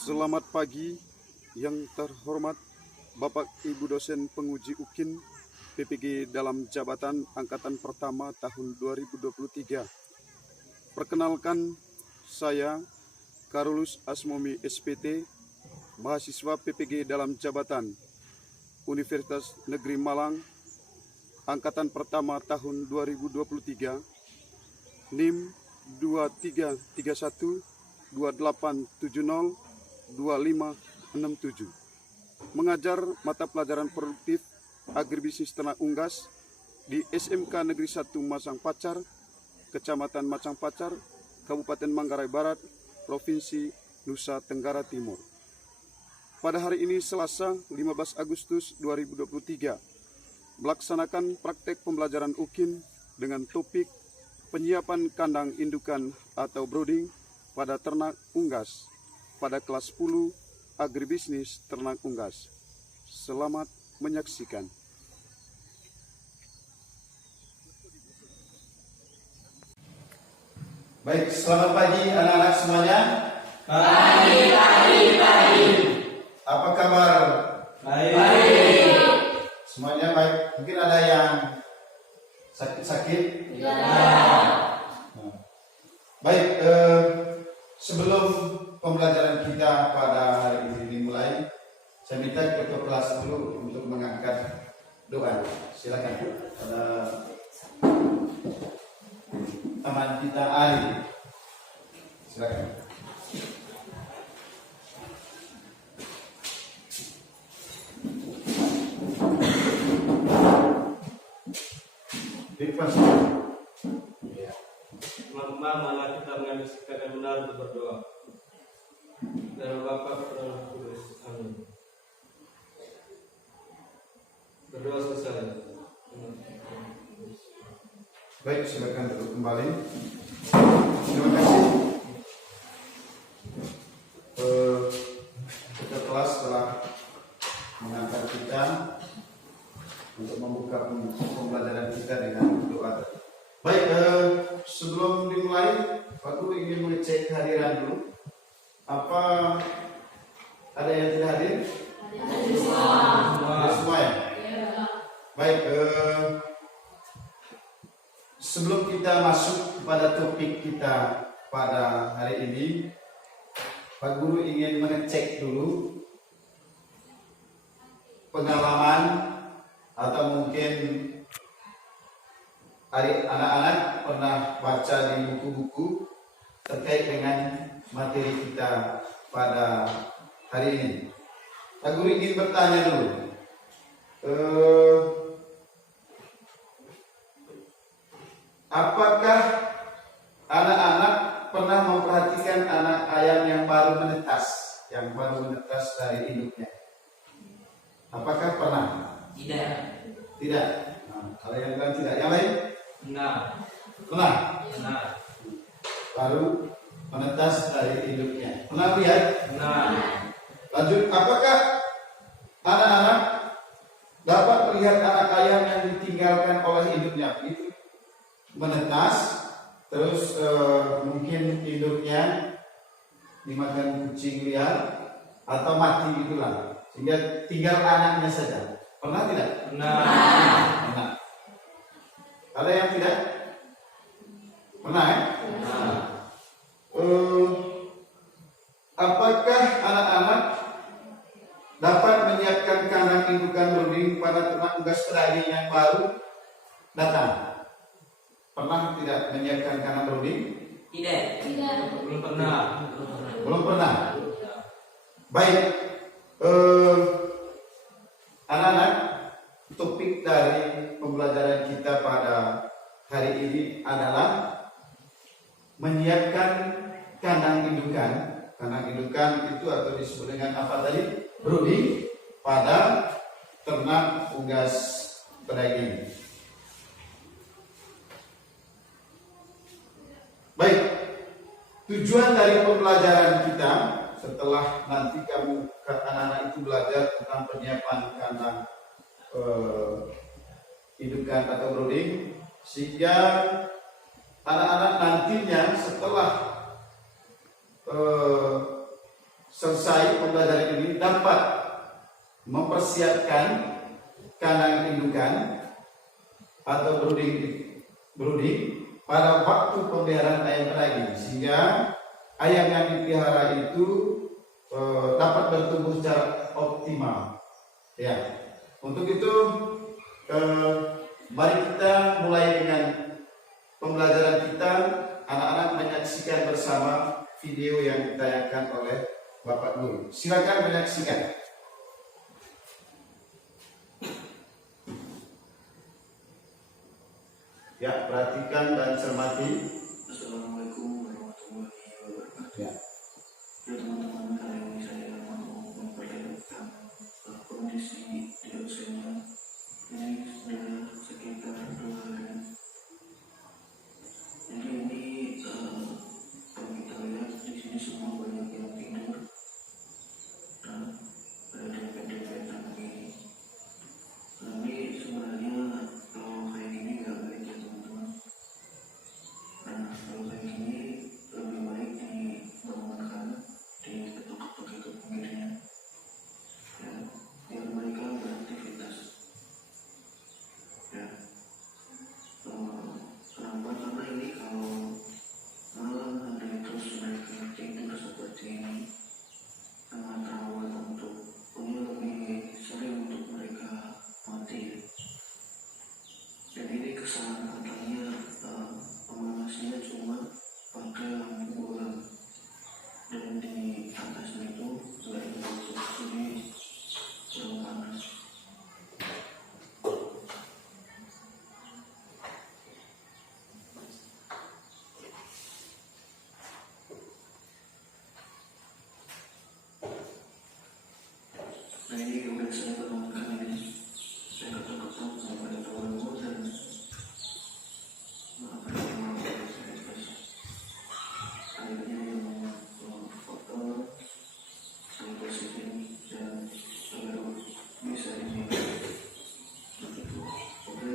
Selamat pagi yang terhormat Bapak Ibu dosen penguji UKIN PPG dalam jabatan angkatan pertama tahun 2023. Perkenalkan, saya Karolus Asmomi SPT, mahasiswa PPG dalam jabatan Universitas Negeri Malang angkatan pertama tahun 2023, NIM 2331 2870 2567. Mengajar mata pelajaran produktif agribisnis ternak unggas di SMK Negeri 1 Masang Pacar, Kecamatan Masang Pacar, Kabupaten Manggarai Barat, Provinsi Nusa Tenggara Timur. Pada hari ini Selasa 15 Agustus 2023, melaksanakan praktek pembelajaran UKIN dengan topik penyiapan kandang indukan atau brooding pada ternak unggas pada kelas 10 agribisnis ternak unggas. Selamat menyaksikan. Baik, selamat pagi anak-anak semuanya. Pagi. Apa kabar? Baik. Semuanya baik. Mungkin ada yang sakit-sakit? Ya. Baik, sebelum pembelajaran kita pada hari ini dimulai, saya minta ketua kelas dulu untuk mengangkat doa. Silakan. Teman kita Ali. Silakan. Ya. Teman-teman, mari kita mengambil sikap yang benar untuk berdoa. Dalam Bapa dan Roh Kudus. Amin. Berdoa selesai. Baik, silakan duduk kembali. Terima kasih. Ketua kelas telah mengangkat kita untuk membuka pembelajaran kita dengan doa. Baik, sebelum dimulai, Pak Guru ingin mengecek kehadiran dulu. Apa ada yang tidak hadir? Ada semua ya? Baik, sebelum kita masuk kepada topik kita pada hari ini, Pak Guru ingin mengecek dulu pengalaman atau mungkin anak-anak pernah baca di buku-buku terkait dengan materi kita pada hari ini. Pak Guru ingin bertanya dulu, apakah anak-anak pernah memperhatikan anak ayam yang baru menetas dari induknya? Apakah pernah? Tidak. Nah, kalau yang bilang tidak, yang lain? Pernah. Baru menetas dari induknya. Pernah lihat? Lanjut, apakah anak-anak dapat melihat anak ayam yang ditinggalkan oleh induknya? Begitu menetas, terus mungkin induknya dimakan kucing liar atau mati gitulah, sehingga tinggal anaknya saja. Pernah tidak? Pernah. Ada yang tidak? Pernah ya? Apakah anak-anak dapat menyiapkan kandang indukan brooding pada ternak unggas pedaging yang baru datang? Pernah tidak menyiapkan kandang brooding? Tidak. Belum pernah. Baik, anak-anak, topik dari pembelajaran kita pada hari ini adalah menyiapkan kandang indukan. Kandang indukan itu atau disebut dengan apa tadi? Brooding pada ternak unggas pedaging. Baik, tujuan dari pembelajaran kita setelah nanti anak-anak itu belajar tentang penyiapan kandang indukan atau brooding, sehingga anak-anak nantinya setelah selesai pembelajaran ini dapat mempersiapkan kandang indukan atau brooding pada waktu pemeliharaan ayam peragi, sehingga ayam yang dipelihara itu dapat bertumbuh secara optimal. Ya, untuk itu mari kita mulai dengan pembelajaran kita. Anak-anak menyaksikan bersama video yang ditayangkan oleh Bapak Guru. Silakan menyaksikan. Ya, perhatikan dan cermati. Assalamualaikum warahmatullahi wabarakatuh. Ya. Ya teman-teman, kali ini saya mau memperlihatkan kondisi di dosennya. Ini sudah sekitar 2 harian. Jadi ini kalau kita lihat di sini semua banyak yang tidur dan ada dempet-dempetan begini. Nah, ini sebenarnya kalau kayak gini nggak baik ya teman-teman. Nah, kalau kayak gini lebih baik dibangunkan, diketuk pakai ke pinggirnya, ya, biar mereka beraktivitas. Ya, kenapa? Karena ini kalau malam hari terus mereka tidur seperti ini, sangat rawan untuk ini lebih sering untuk mereka mati. Dan ini kesalahan katanya pemanasnya cuma pakai lampu bola, dan di atasnya itu nggak dimasuk, jadi kurang panas. Nah, ini udah saya bangunkan ini, saya ketok-ketok sampai ada bangun dan maafkan saya kasih akhirnya yang foto saya positif dan baru bisa ini. Oke,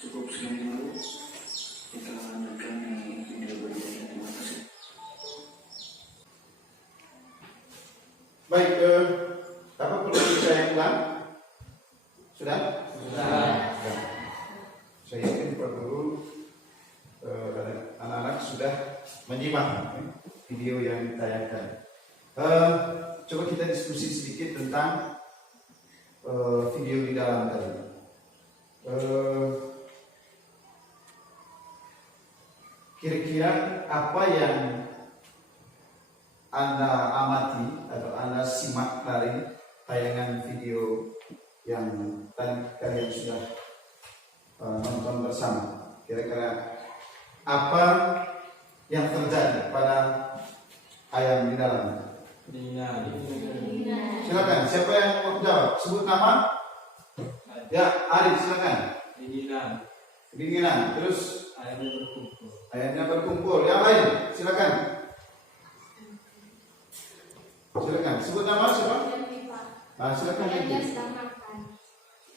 cukup segini dulu, kita lanjutkan di video berikutnya. Terima kasih. Baik, apa perlu saya ulang? Sudah? Ya. Saya yakin Pak Guru dan anak-anak sudah menyimak video yang ditayangkan. Coba kita diskusi sedikit tentang video di dalam tadi. Kira-kira apa yang Anda amati atau Anda simak dari tayangan video yang tadi kalian sudah nonton bersama? Kira-kira apa yang terjadi pada ayam di dalam? Silakan, siapa yang mau jawab? Sebut nama. Ya, Arif, silakan. Kedinginan. Terus ayamnya berkumpul. Yang lain, silakan. Silakan. Sebut nama siapa? Silakan. Ayamnya sedang makan.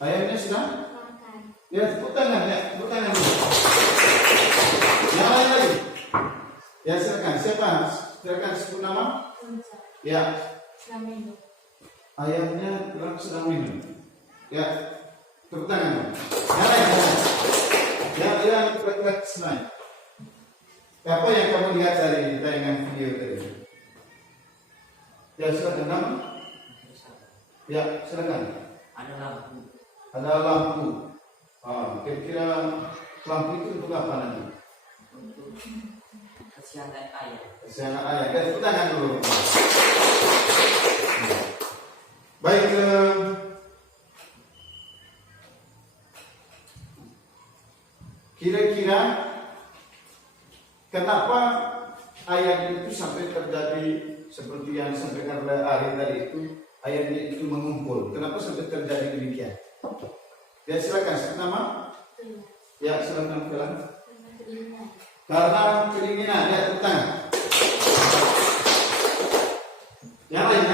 Ayamnya sedang? Makan. Ya, tepuk tangan ya. Tepuk tangan. Yang lain lagi. Ya, silakan. Siapa? Silakan sebut nama. Ya. Sedang minum. Ayamnya sedang minum. Ya. Tepuk tangan. Yang lain. Yang lek-lek senang. Apa yang kamu lihat dari tayangan video tadi? Ya, silakan nama. Ya, silakan. Ada lampu Ada lampu. Kira-kira lampu itu untuk apa nanti? untuk kesehatan ayam. Kesehatan ayam. Ya, tepuk tangan dulu. Baik. Kira-kira kenapa ayam itu sampai terjadi seperti yang disampaikan oleh Ari tadi itu, ayamnya itu mengumpul? Kenapa sampai terjadi demikian? Ya, silakan sebut nama. Ya, silakan bilang. Karena kedinginan. Ya, tepuk tangan. Yang lain.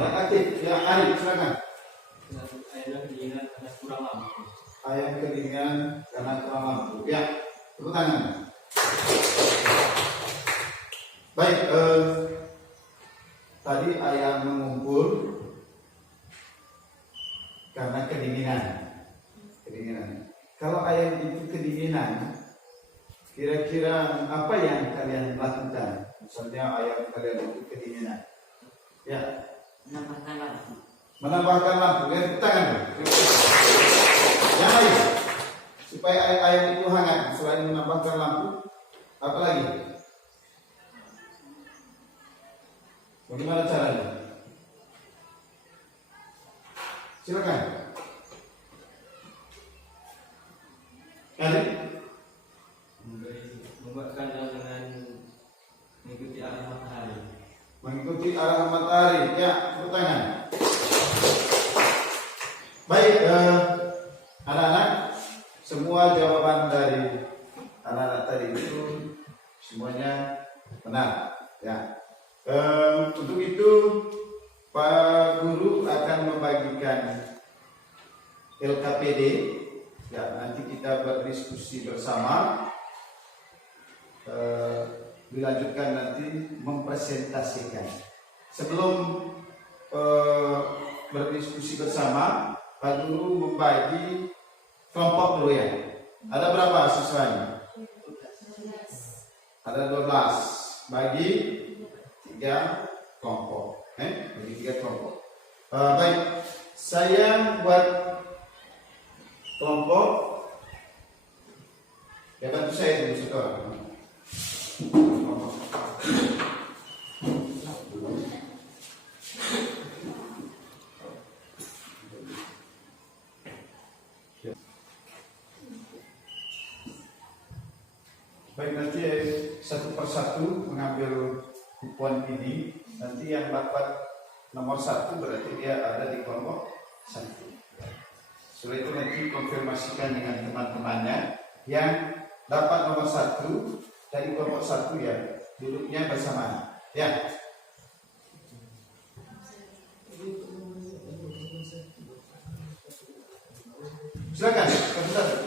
Yang aktif. Ya, Ari, silakan. Ayamnya kedinginan karena kurang lampu. Ayam kedinginan karena kurang lampu. Ya, tepuk tangan. Baik, tadi ayam mengumpul karena kedinginan. Kalau ayam itu kedinginan, kira-kira apa yang kalian lakukan? Misalnya ayam kalian itu kedinginan, ya, Menambahkan lampu. menambahkan lampu. Lihat tangan, yang lain supaya ayam itu hangat. Selain menambahkan lampu, apa lagi? Bagaimana caranya? Silakan. Kali Membuat kandang dengan mengikuti arah matahari. mengikuti arah matahari. Ya, tepuk tangan. Baik, anak-anak, semua jawaban dari anak-anak tadi itu semuanya benar. Ya. Untuk itu Pak Guru akan membagikan LKPD. Ya, nanti kita berdiskusi bersama. Dilanjutkan nanti mempresentasikan. Sebelum berdiskusi bersama, Pak Guru membagi kelompok dulu ya. Ada berapa siswanya? Ada 12. Bagi 3 kelompok. Bagi 3 kelompok. Baik, saya buat kelompok. Ya, bantu saya dulu setor. Baik, nanti satu persatu mengambil kupon ini. Nanti yang dapat nomor 1 berarti dia ada di kelompok 1. Setelah itu nanti konfirmasikan dengan teman-temannya yang dapat nomor 1 dari kelompok 1 ya, duduknya bersamaan. Ya. Silakan, satu-satu.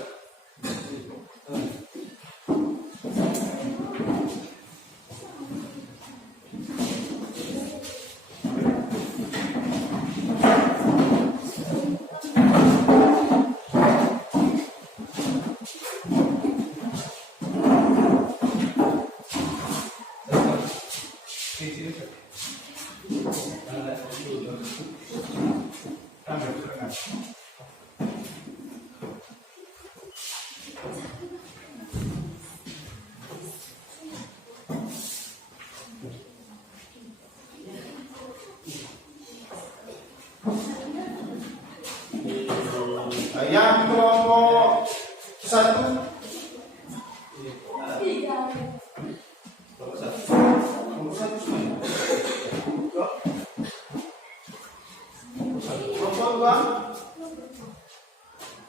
Yang kelompok 1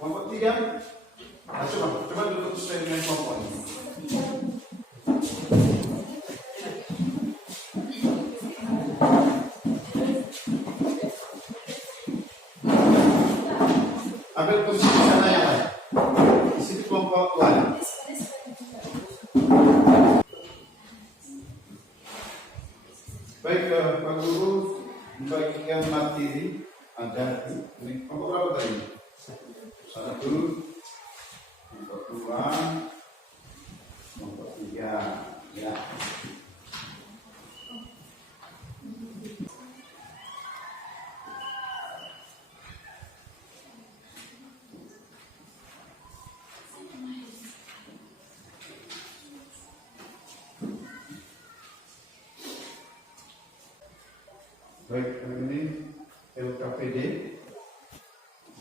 kelompok 3. Nah, coba duduk sesuai dengan kelompok ini. Ambil posisi sana yang lain. Di sini kelompok lain. Baik, Pak Guru membagikan materi. Ada ini kelompok berapa tadi? 1, kelompok 2, kelompok 3. Ya. Baik, ini LKPD.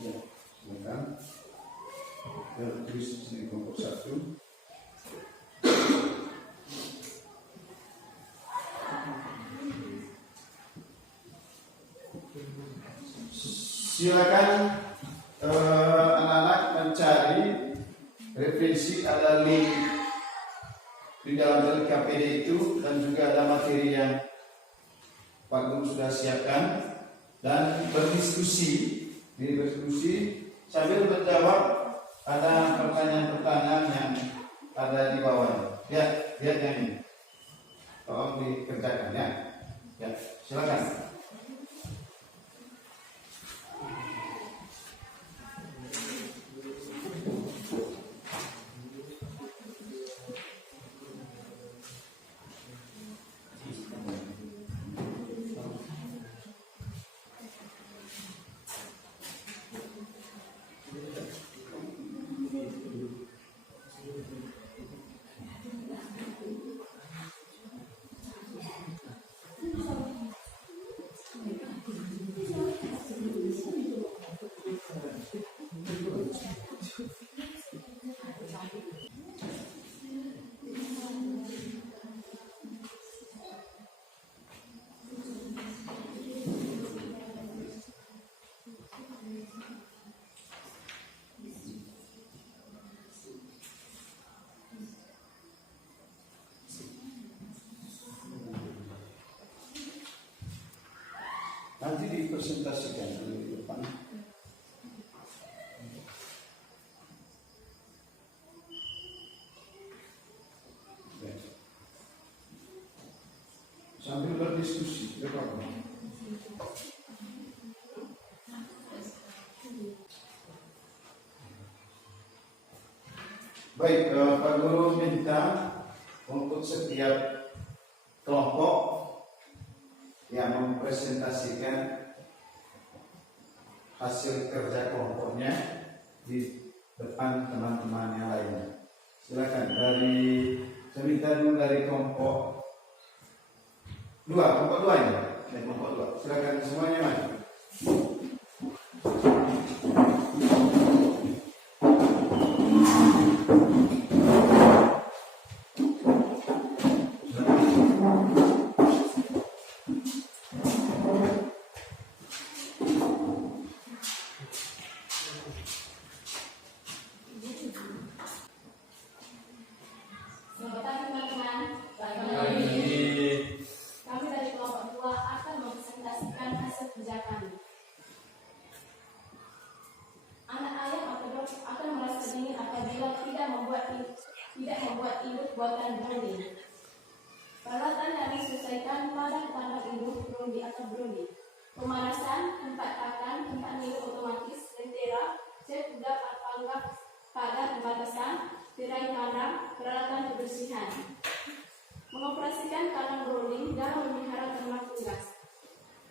Ya, silakan. Tulis di sini kelompok 1. Silakan anak-anak mencari referensi, ada link di dalam LKPD itu, dan juga ada materi yang Pak Guru sudah siapkan, dan berdiskusi sambil menjawab ada pertanyaan-pertanyaan yang ada di bawah. Lihat yang ini, tolong dikerjakan ya. Ya, silakan. Nanti dipresentasikan di depan. Ya. Sambil berdiskusi, tidak apa-apa. Baik, Pak Guru minta untuk setiap kelompok yang mempresentasikan hasil kerja kelompoknya di depan teman-teman yang lainnya. Silakan saya minta dulu dari kelompok dua ini, dari kelompok 2. Silakan semuanya maju. Selamat pagi teman-teman. Kami dari kelompok 2 akan mempresentasikan hasil kerja kami. Anak ayam akan merasa dingin apabila tidak membuat induk buatan brownie. Peralatan yang disesuaikan pada tambah induk brownie atau brownie. Pemanasan, tempat pakan, tempat minum otomatis, lentera, cek udap panggap pada tempat pesan, tirai kandang, peralatan kebersihan. Mengoperasikan kandang brownie dalam memelihara ternak unggas.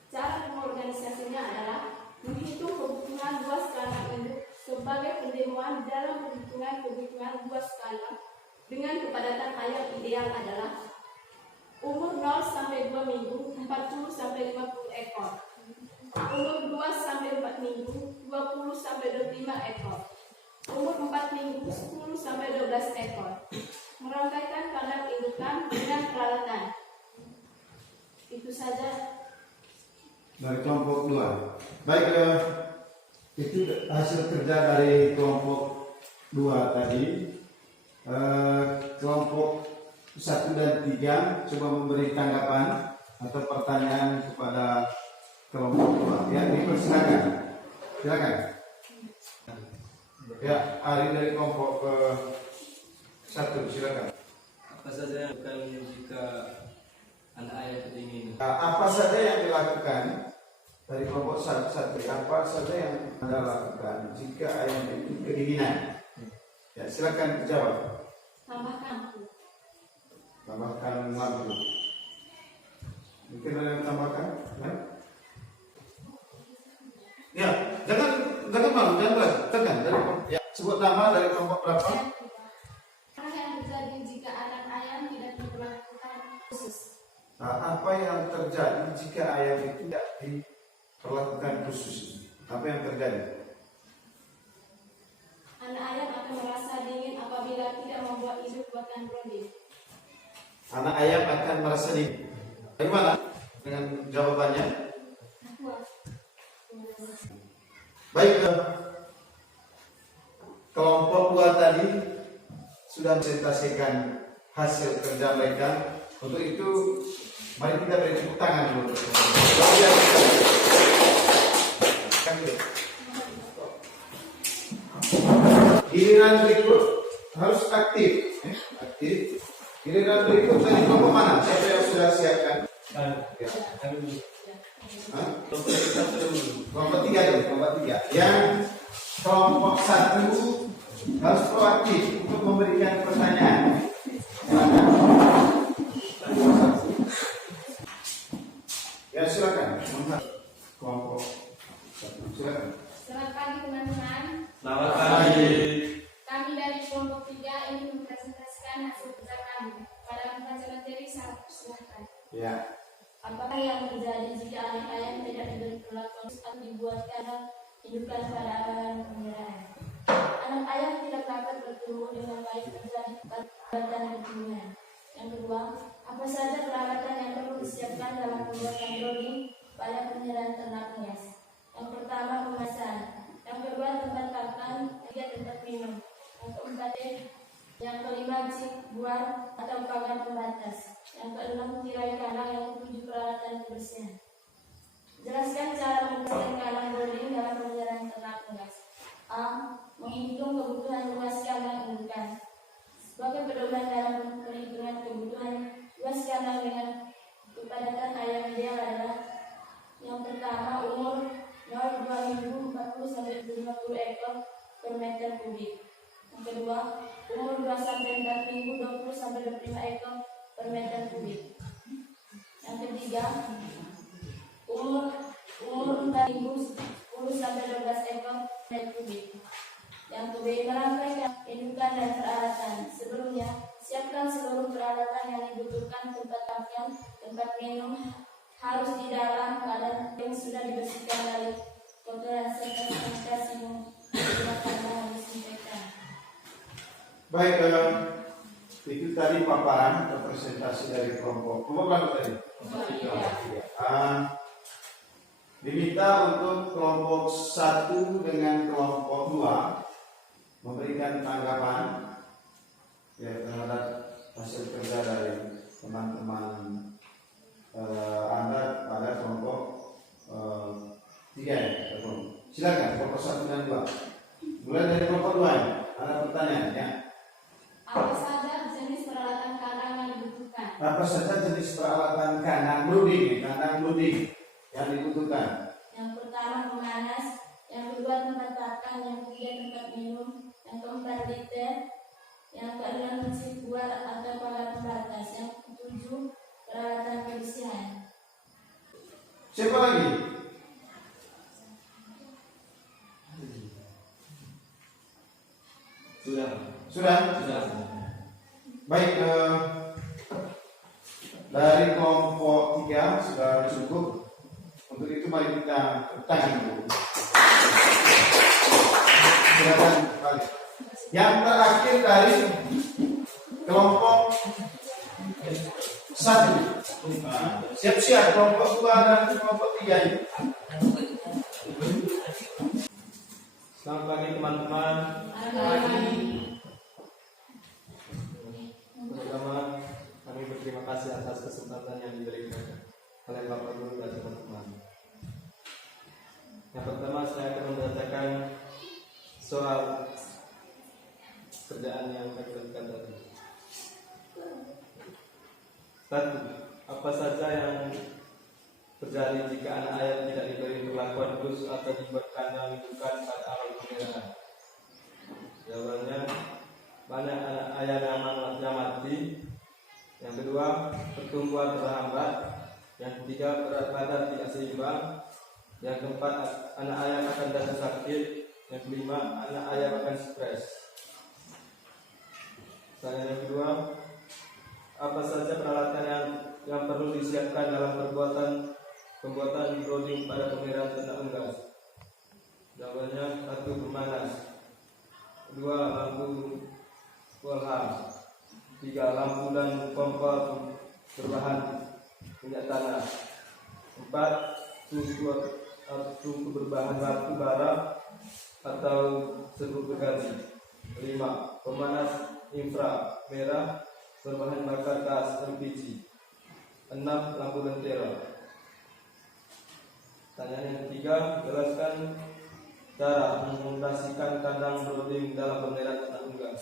Cara pengorganisasinya adalah menghitung kebutuhan luas kandang induk sebagai pendemoan dalam perhitungan kebutuhan luas kandang dengan kepadatan ayam ideal adalah umur 0 sampai 2 minggu 40 sampai 50 ekor. Umur 2 sampai 4 minggu 20 sampai 25 ekor. Umur 4 minggu 10 sampai 12 ekor. Merangkaikan kandang indukan dengan peralatan. Itu saja Dari kelompok 2. Baik, itu hasil kerja dari kelompok 2 tadi. Kelompok 1 dan 3 coba memberi tanggapan atau pertanyaan kepada kelompok 2. Ya, dipersilakan. Silakan. Ya, Ari dari kelompok 1, silakan. Apa saja yang akan jika anak ayam kedinginan? Apa saja yang dilakukan dari kelompok 1? Apa saja yang Anda lakukan jika ayam itu kedinginan? Ya, silakan jawab. Tambahkan lampu. Mungkin ada yang tambahkan? Ya, jangan malu, jangan belas. Tekan dari kelompok. Ya, sebut nama dari kelompok berapa? Apa yang terjadi jika anak ayam tidak diperlakukan khusus? Apa yang terjadi jika ayam itu tidak diperlakukan khusus? Apa yang terjadi? Anak ayam akan merasa dingin apabila tidak membuat induk buatan brownie. Anak ayam akan merasa dingin. Bagaimana dengan jawabannya? Baik, kelompok 2 tadi sudah presentasikan hasil kerja mereka. Untuk itu, mari kita beri tepuk tangan dulu. Giliran berikut harus aktif. Giliran berikut dari kelompok mana? Siapa yang sudah siapkan? Hah? Kelompok 1 dulu. Kelompok 3 dulu, kelompok 3. Yang kelompok 1 harus proaktif untuk memberikan pertanyaan. Ya silakan. Kelompok 1 silakan. Selamat pagi teman-teman. Selamat pagi. Kami dari kelompok 3 ingin mempresentasikan hasil kerja kami. Pada membaca materi sangat persilahkan. Ya. Apakah yang terjadi jika anak ayam tidak diberi perlakuan atau dibuat kandang indukan pada awal pemeliharaan? Anak ayam tidak dapat bertumbuh dengan baik terjadi peralatan bertumbuhan. Yang kedua, apa saja peralatan yang perlu disiapkan dalam pembuatan browning pada pemeliharaan ternak unggas? Yang pertama, pemasan. Yang kedua, tempat pakan. Ketiga, tempat minum. Yang keempat, yang kelima, cik, buah atau pagar pembatas. Yang keenam, tirai kandang. Yang ketujuh, peralatan kebersihan. Jelaskan cara membersihkan kandang browning dalam pemeliharaan ternak unggas. A. Menghitung kebutuhan luas kandang indukan. Sebagai pedoman dalam perhitungan kebutuhan luas kandang dengan kepadatan ayam ideal adalah: yang pertama, umur 0 minggu 40 sampai 50 ekor per meter kubik. Yang kedua, umur 2 sampai 4 minggu 20 sampai 25 ekor per meter kubik. Yang ketiga, umur 4 minggu 10 sampai 12 ekor per meter kubik. Yang kedua, merampaikan indukan dan peralatan. Sebelumnya, siapkan seluruh peralatan yang dibutuhkan. Tempat pakan, tempat minum harus di dalam keadaan yang sudah dibersihkan dari kotoran serta sanitasi menggunakan bahan disinfektan. Baik, itu tadi paparan representasi dari kelompok berapa tadi? Diminta untuk kelompok 1 dengan kelompok 2 memberikan tanggapan ya terhadap hasil kerja dari teman-teman Anda pada kelompok 3 ya. Silakan kelompok 1 dan 2. Mulai dari kelompok 2 ya. Ada pertanyaan ya. Apa saja jenis peralatan kandang yang dibutuhkan? Apa saja jenis peralatan kandang brooding yang dibutuhkan? Yang pertama, pemanas. Yang kedua, tempat pakan. Yang ketiga, tempat minum. Yang keempat, liter. Yang keenam, cik buah atau pagar pembatas. Yang ketujuh, peralatan kebersihan. Siapa lagi? Sudah? Baik, dari kelompok 3 sudah cukup. Untuk itu mari kita tangan dulu. Silakan kembali. Yang terakhir dari kelompok 1. Siap-siap kelompok 2 dan kelompok 3 ini. Selamat pagi teman-teman. Pertama, kami berterima kasih atas kesempatan yang diberikan oleh Bapak Guru dan teman-teman. Yang pertama, saya akan membacakan soal kerjaan yang saya berikan tadi. 1. Apa saja yang terjadi jika anak ayam tidak diberi perlakuan khusus atau dibuat kandang indukan pada awal pemeliharaan? Jawabannya, banyak anak ayam yang mati. Yang kedua, pertumbuhan terhambat. Yang ketiga, berat badan tidak seimbang. Yang keempat, anak ayam akan datang sakit. Yang kelima, anak ayam akan stres. Pertanyaan yang kedua, apa saja peralatan yang perlu disiapkan dalam pembuatan browning pada pemeliharaan ternak unggas? Jawabannya, 1. Pemanas. 2. Lampu Wolham. 3. Lampu dan kompor berbahan minyak tanah. 4. Tungku berbahan batu bara atau serbuk bergazi. 5. Pemanas infra merah berbahan bakar gas LPG. 6. Lampu lentera. Pertanyaan yang ketiga, jelaskan cara mengoperasikan kandang browning dalam pemeliharaan ternak unggas.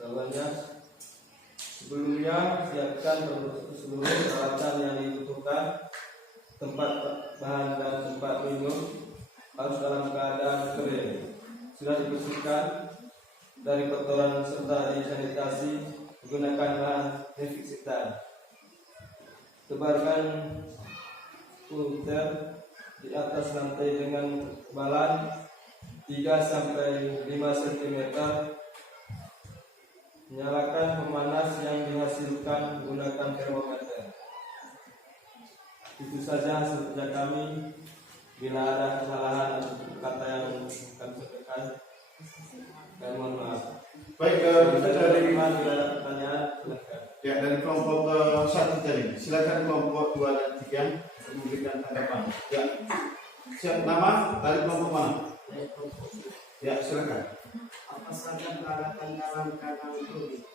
Jawabannya, Sebelumnya, siapkan seluruh peralatan yang dibutuhkan. Tempat bahan dan tempat minum harus dalam keadaan kering. Sudah dibersihkan dari kotoran serta disanitasi menggunakan bahan desinfektan. Tebarkan filter di atas lantai dengan ketebalan 3-5 cm. Nyalakan pemanas yang dihasilkan menggunakan termometer. Itu saja hasil kerja kami. Bila ada kesalahan atau kata yang kami sampaikan, dan mohon maaf. Baik, kita dari Bila ada pertanyaan, silakan. ya dari kelompok satu tadi. Silakan kelompok 2 dan 3 untuk memberikan tanggapan. Ya, siap nama dari kelompok mana? Ya, silakan. Apa saja peralatan dalam kandang brodi?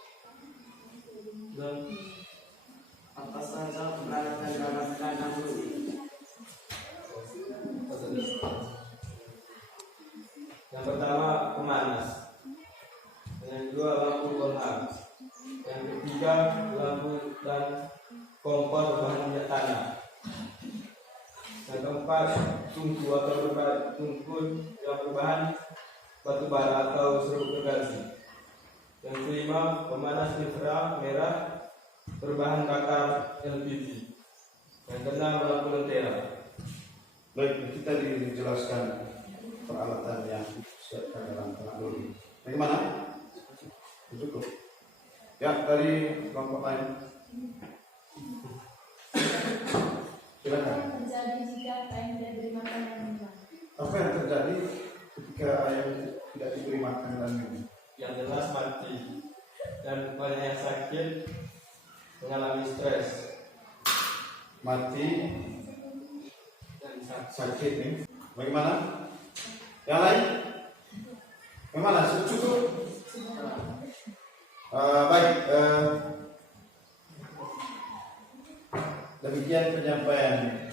Dan Apa saja peralatan dalam kandang brodi? yang pertama pemanas, yang kedua lampu bola, yang ketiga lampu dan kompor bahan minyak tanah, yang keempat tungku atau tungku yang berbahan batu bara atau serbuk gergaji, yang kelima pemanas infra merah berbahan bakar LPG, yang keenam lampu lentera. Baik, kita dijelaskan peralatan yang disiapkan dalam kandang brodi. Bagaimana? Cukup. Ya, dari kelompok lain. Apa Silakan. yang terjadi jika ayam tidak diberi makan dan minum? Apa yang terjadi ketika ayam tidak diberi makan dan minum? Yang jelas mati, dan banyak yang sakit mengalami stres. Mati, Dan sakit nih. Bagaimana? Yang lain? Bagaimana? Cukup? Baik. Demikian penyampaian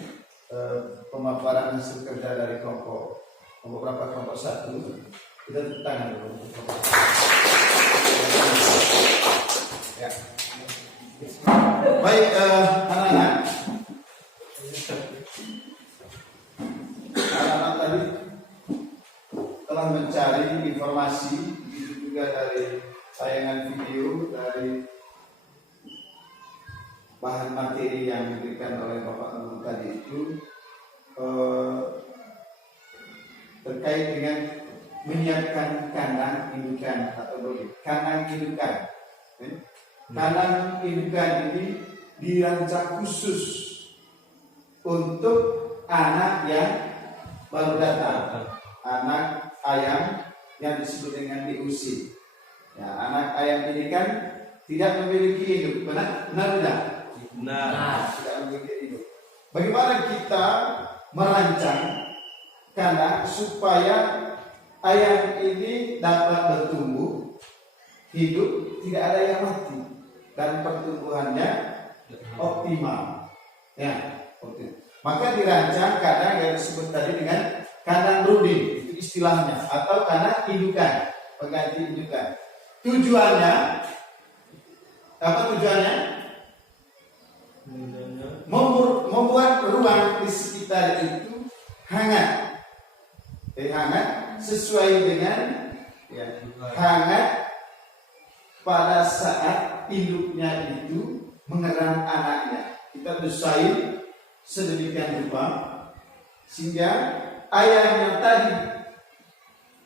pemaparan hasil kerja dari kelompok berapa kelompok satu. Kita tepuk tangan dulu untuk kelompok satu. Ya. Baik, anak-anak. Anak-anak tadi telah mencari informasi, begitu juga dari tayangan video, dari bahan materi yang diberikan oleh Bapak Guru tadi itu terkait dengan menyiapkan kandang indukan atau kandang indukan. Kandang indukan ini dirancang khusus untuk anak yang baru datang, anak ayam yang disebut dengan DUC. Ya, anak ayam ini kan tidak memiliki induk, benar tidak? Nah, Tidak memiliki induk. Bagaimana kita merancang kandang supaya ayam ini dapat bertumbuh hidup, tidak ada yang mati, dan pertumbuhannya optimal. Ya, optimal. Maka dirancang kandang yang disebut tadi dengan kandang brooding, itu istilahnya, atau kandang indukan, pengganti indukan. Tujuannya apa? Tujuannya membuat ruang di sekitar itu hangat, hangat sesuai dengan hangat pada saat induknya itu mengerang anaknya. Kita desain sedemikian rupa sehingga ayam yang tadi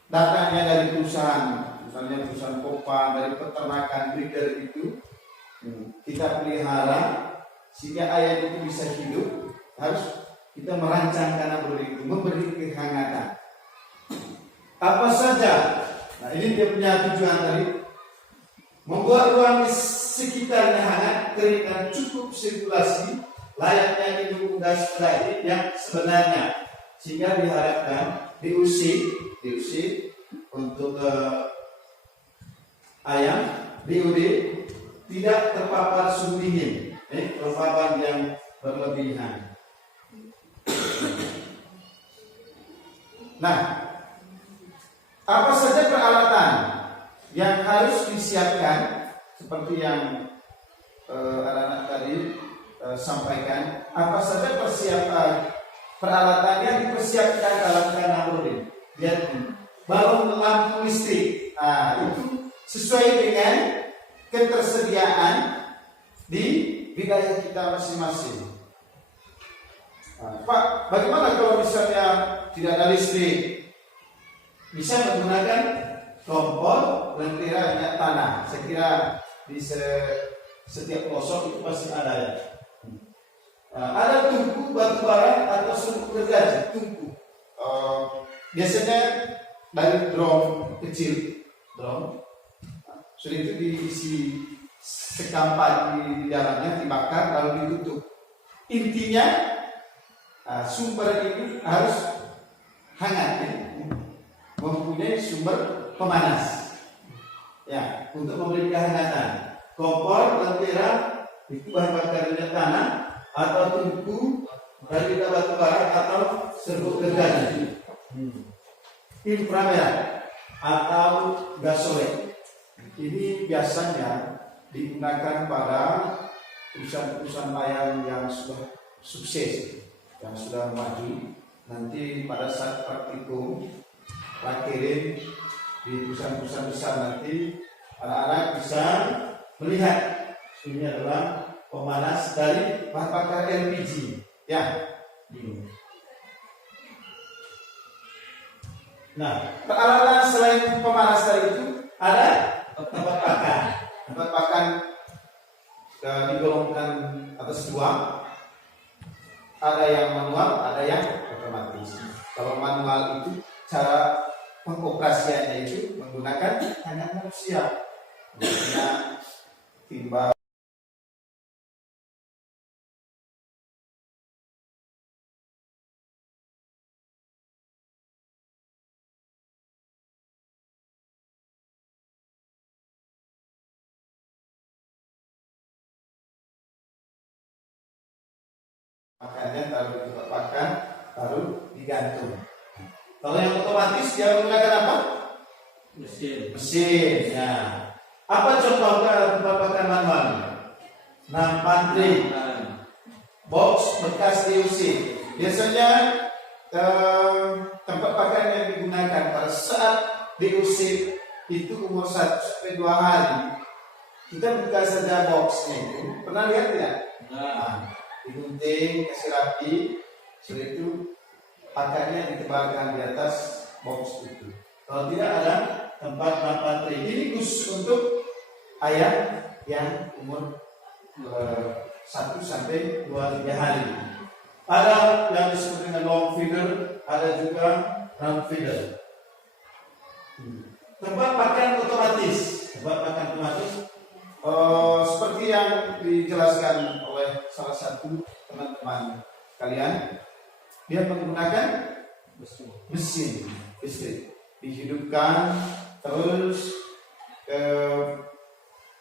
datangnya dari perusahaan, misalnya perusahaan Kopang, dari peternakan breeder itu kita pelihara sehingga ayam itu bisa hidup. Harus kita merancang kandang itu, memberi kehangatan. Apa saja? Nah, ini dia punya tujuan tadi, membuat ruang di sekitarnya hangat, kering dan cukup sirkulasi, layaknya induk unggas tadi yang sebenarnya, sehingga diharapkan DUC untuk ayam DUD tidak terpapar suhu dingin, terpapar yang berlebihan. Nah, apa saja peralatan yang harus disiapkan seperti yang anak-anak tadi sampaikan, apa saja persiapan peralatan yang dipersiapkan dalam kanal Nurdin. Lihat, balon lampu listrik, itu sesuai dengan ketersediaan di wilayah kita masing-masing. Pak, bagaimana kalau misalnya tidak ada listrik? Bisa menggunakan kompor, lentera, minyak tanah. Saya kira di setiap pelosok itu pasti ada ya. Ada tungku batu bara atau sumbu gergaji, tungku. Biasanya dari drum kecil, drum. Sudah itu diisi sekampat di dalamnya, dibakar lalu ditutup. Intinya sumber ini harus hangat ya, mempunyai sumber pemanas ya, untuk memberi kehangatan. Kompor, lentera itu bahan bakar minyak tanah atau tungku dari batu bara atau serbuk gergaji. Inframerah atau gasolek ini biasanya digunakan pada perusahaan-perusahaan layang yang sudah sukses, yang sudah maju. Nanti pada saat praktikum lakirin di perusahaan-perusahaan besar, nanti anak-anak bisa melihat ini adalah pemanas dari bahan bakar LPG ya. Nah, peralatan selain pemanas tadi itu ada tempat pakan. Tempat pakan digolongkan atas dua. Ada yang manual, ada yang otomatis. Kalau manual itu cara pengoperasiannya itu menggunakan tangan manusia. Misalnya timbal. Makannya taruh di tempat makan, taruh digantung. Kalau yang otomatis dia menggunakan apa? Mesin. Ya. Apa contoh tempat makan manual? Pantry, box bekas diusir. Biasanya tempat makan yang digunakan pada saat diusir itu umur 1 sampai 2 hari. Kita buka saja boxnya itu. Pernah lihat tidak? Digunting, kasih rapi, setelah itu pakannya ditebarkan di atas box itu. Kalau tidak ada tempat pantry, ini khusus untuk ayam yang umur 1 sampai 2-3 hari. Ada yang disebut dengan long feeder, ada juga round feeder. Tempat makan otomatis, seperti yang dijelaskan oleh salah satu teman-teman kalian, dia menggunakan mesin listrik, dihidupkan, terus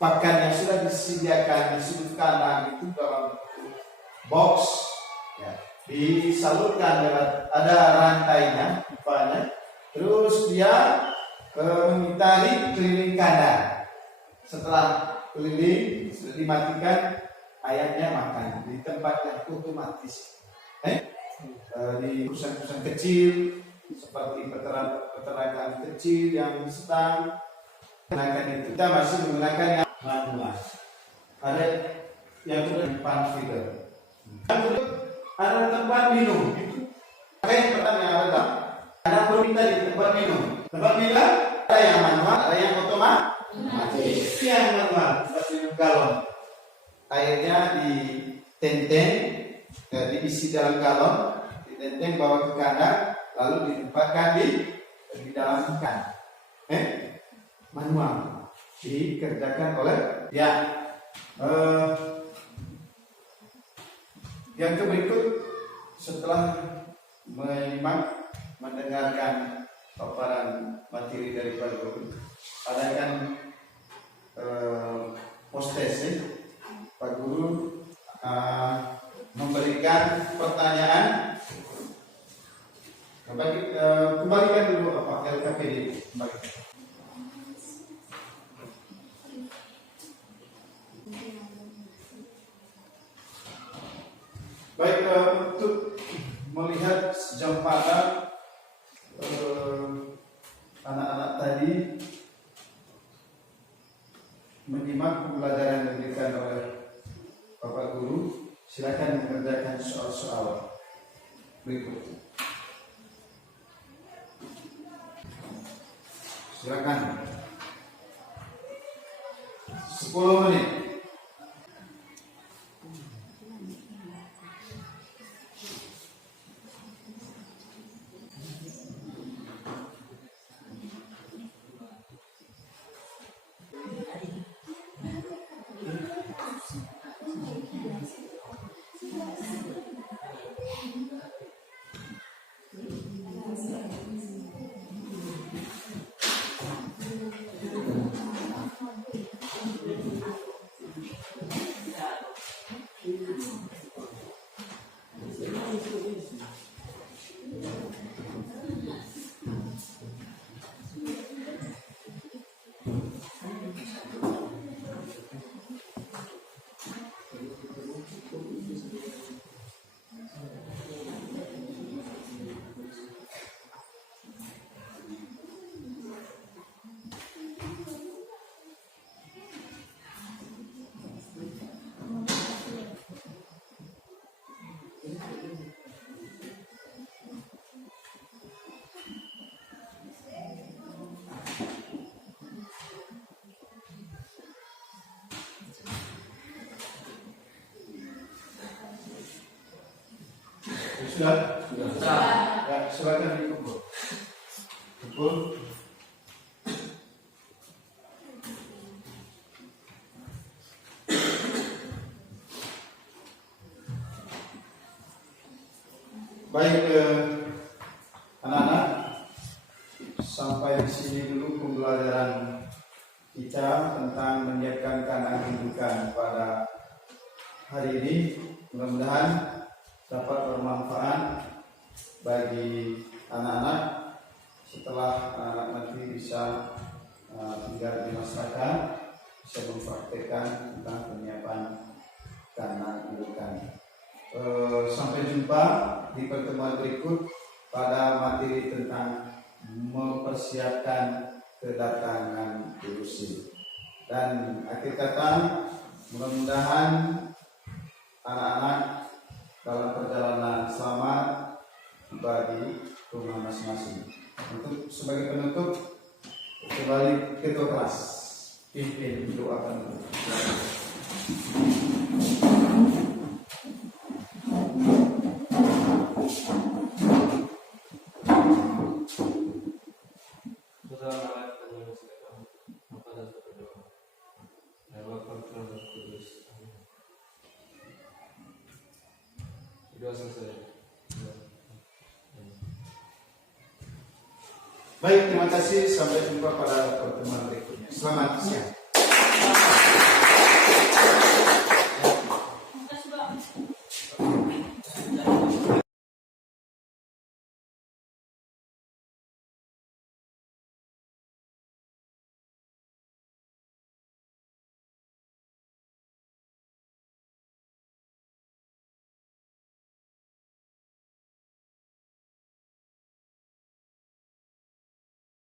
pakan yang sudah disediakan di sudut kanan itu dalam box ya, disalurkan lewat ada rantainya, pipanya, terus dia mengitari keliling kandang. Setelah keliling sudah dimatikan, ayamnya makan di tempat yang otomatis. Di perusahaan-perusahaan kecil seperti peternakan kecil yang sedang menggunakan itu, kita masih menggunakan yang manual. Ada yang pan feeder. Ada tempat minum. Yang pertama adalah ada perminta di tempat minum. Tempat minum ada yang manual, ada yang otomatis. Yang manual tempat minum galon. Airnya ditenteng, diisi dalam galon, ditenteng bawa ke kandang, lalu ditempatkan di dalam ikan. Manual dikerjakan oleh ya. Yang berikut setelah menyimak mendengarkan paparan materi dari Pak Guru, adakan postes Pak Guru memberikan pertanyaan. Kembalikan dulu apa LKPD, kembalikan. berharap anak-anak tadi menyimak pembelajaran yang diberikan oleh Bapak Guru. Silakan mengerjakan soal-soal berikut. Silakan. 10 menit. Sudah? Sudah. Ya, silakan dikumpul. Kumpul. Baik, anak-anak, sampai di sini dulu pembelajaran kita tentang menyiapkan kandang indukan pada hari ini. Mudah-mudahan dapat bermanfaat bagi anak-anak setelah anak-anak nanti bisa tinggal di masyarakat, bisa mempraktekkan tentang penyiapan kandang indukan. Sampai jumpa di pertemuan berikut pada materi tentang mempersiapkan kedatangan ilusi. Dan akhir kata, mudah-mudahan anak-anak dalam perjalanan selamat bagi rumah masing-masing. Untuk sebagai penutup, kembali ketua kelas pimpin doakan dulu. Baik, terima kasih. Sampai jumpa pada pertemuan berikutnya. Selamat siang.